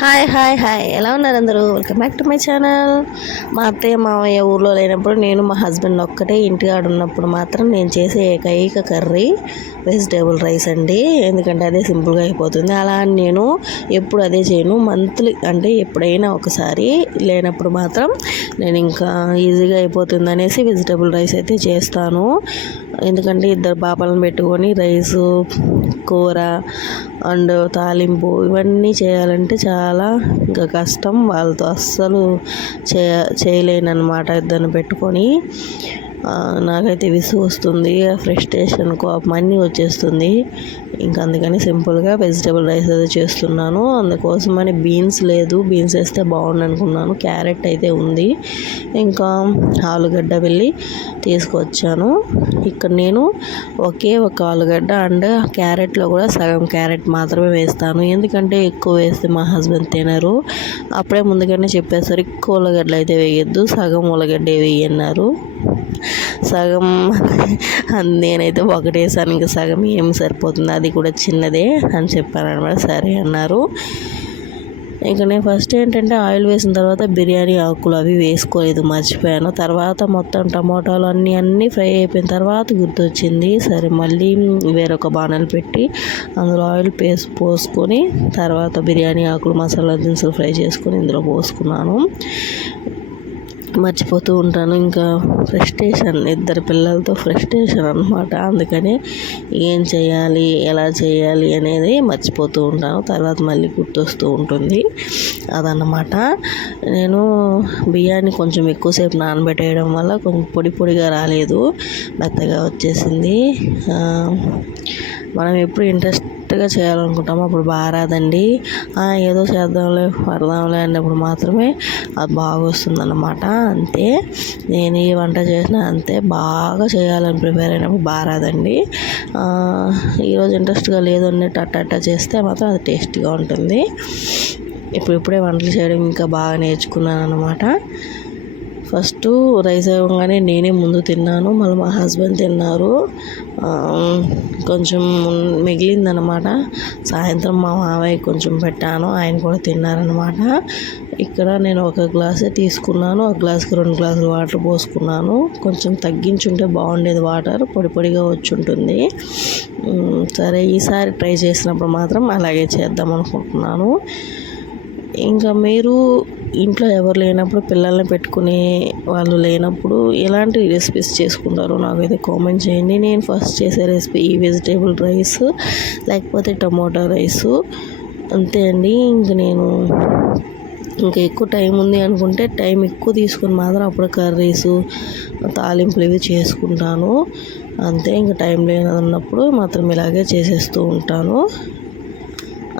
Hi ఎలా ఉన్నారు అందరూ? Welcome back to my channel. మా అత్తయ్య మామయ్య ఊర్లో లేనప్పుడు నేను మా హస్బెండ్ ఒక్కటే ఇంటికాడ ఉన్నప్పుడు మాత్రం నేను చేసే ఏకైక కర్రీ వెజిటేబుల్ రైస్ అండి. ఎందుకంటే అదే సింపుల్గా అయిపోతుంది. అలా అని నేను ఎప్పుడు అదే చేయను. మంత్లీ అంటే ఎప్పుడైనా ఒకసారి లేనప్పుడు మాత్రం నేను ఇంకా ఈజీగా అయిపోతుంది అనేసి వెజిటేబుల్ రైస్ అయితే చేస్తాను. ఎందుకంటే ఇద్దరు పాపలను పెట్టుకొని రైసు, కూర అండ్ తాలింపు ఇవన్నీ చేయాలంటే చాలా ఇంకా కష్టం. వాళ్ళతో అస్సలు చేయలేను అనమాట. ఇద్దరిని పెట్టుకొని నాకైతే విసుగు వస్తుంది, ఫ్రస్ట్రేషన్, కోపం అన్నీ వచ్చేస్తుంది. ఇంకా అందుకని సింపుల్గా వెజిటేబుల్ రైస్ అయితే చేస్తున్నాను. అందుకోసమని బీన్స్ లేదు, బీన్స్ వేస్తే బాగుండు అనుకున్నాను. క్యారెట్ అయితే ఉంది, ఇంకా ఆలుగడ్డ వెళ్ళి తీసుకొచ్చాను. ఇక్కడ నేను ఒక ఆలుగడ్డ అండ్ క్యారెట్లో కూడా సగం క్యారెట్ మాత్రమే వేస్తాను. ఎందుకంటే ఎక్కువ వేస్తే మా హస్బెండ్ తినరు. అప్పుడే ముందుగానే చెప్పేసరికి ఎక్కువ ఉల్లగడ్డలు అయితే వేయద్దు, సగం ఉల్లగడ్డ వేయన్నారు. సగం నేనైతే ఒకటేసారి ఇంకా సగం ఏం సరిపోతుంది, అది కూడా చిన్నదే అని చెప్పాను అనమాట. సరే అన్నారు. ఇంకా నేను ఫస్ట్ ఏంటంటే ఆయిల్ వేసిన తర్వాత బిర్యానీ ఆకులు అవి వేసుకోలేదు, మర్చిపోయాను. తర్వాత మొత్తం టమోటాలు అన్నీ ఫ్రై అయిపోయిన తర్వాత గుర్తొచ్చింది. సరే మళ్ళీ వేరొక బాణలు పెట్టి అందులో ఆయిల్ పోసుకొని తర్వాత బిర్యానీ ఆకులు, మసాలా దినుసులు ఫ్రై చేసుకొని ఇందులో పోసుకున్నాను. మర్చిపోతూ ఉంటాను. ఇంకా ఫ్రస్ట్రేషన్, ఇద్దరు పిల్లలతో ఫ్రస్ట్రేషన్ అనమాట. అందుకని ఏం చేయాలి, ఎలా చేయాలి అనేది మర్చిపోతూ ఉంటాను. తర్వాత మళ్ళీ గుర్తొస్తూ ఉంటుంది. అదన్నమాట. నేను బియ్యాన్ని కొంచెం ఎక్కువసేపు నానబెట్టేయడం వల్ల కొంచెం పొడిగా రాలేదు, మెత్తగా వచ్చేసింది. మనం ఎప్పుడు ఇంట్రెస్ట్గా చేయాలనుకుంటామో అప్పుడు బాగా రాదండి. ఏదో చేద్దాంలే పడదాంలే అన్నప్పుడు మాత్రమే అది బాగా వస్తుందన్నమాట. అంతే, నేను ఈ వంట చేసినా అంతే, బాగా చేయాలని ప్రిపేర్ అయినప్పుడు బాగా రాదండి. ఈరోజు ఇంట్రెస్ట్గా లేదు అన్నట్టు అట్టా చేస్తే మాత్రం అది టేస్ట్గా ఉంటుంది. ఇప్పుడే వంటలు చేయడం ఇంకా బాగా నేర్చుకున్నాను అన్నమాట. ఫస్ట్ రైస్ అవ్వగానే నేనే ముందు తిన్నాను, మళ్ళీ మా హస్బెండ్ తిన్నారు. కొంచెం మిగిలిందనమాట. సాయంత్రం మా మావయ్య కొంచెం పెట్టాను, ఆయన కూడా తిన్నారనమాట. ఇక్కడ నేను ఒక గ్లాసే తీసుకున్నాను, ఒక గ్లాస్కి 2 గ్లాసులు వాటర్ పోసుకున్నాను. కొంచెం తగ్గించుంటే బాగుండేది, వాటర్ పొడిగా వచ్చి ఉంటుంది. సరే ఈసారి ట్రై చేసినప్పుడు మాత్రం అలాగే చేద్దాం అనుకుంటున్నాను. ఇంకా మీరు ఇంట్లో ఎవరు లేనప్పుడు, పిల్లల్ని పెట్టుకునే వాళ్ళు లేనప్పుడు ఎలాంటి రెసిపీస్ చేసుకుంటారో నాకైతే కామెంట్ చేయండి. నేను ఫస్ట్ చేసే రెసిపీ ఈ వెజిటేబుల్ రైస్, లేకపోతే టమోటా రైసు, అంతే అండి. ఇంకా ఎక్కువ టైం ఉంది అనుకుంటే టైం ఎక్కువ తీసుకుని మాత్రం అప్పుడు కర్రీసు, తాలింపులు ఇవి చేసుకుంటాను. అంతే, ఇంకా టైం లేనన్నప్పుడు మాత్రం ఇలాగే చేసేస్తూ ఉంటాను.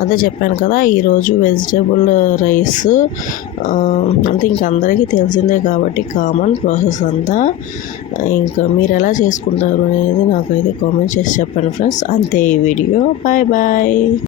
అదే చెప్పాను కదా, ఈరోజు వెజిటేబుల్ రైస్ అంటే ఇంక అందరికీ తెలిసిందే కాబట్టి కామన్ ప్రాసెస్ అంతా. ఇంకా మీరు ఎలా చేసుకుంటారు అనేది నాకైతే కామెంట్ చేసి చెప్పండి ఫ్రెండ్స్. అంతే ఈ వీడియో. బాయ్.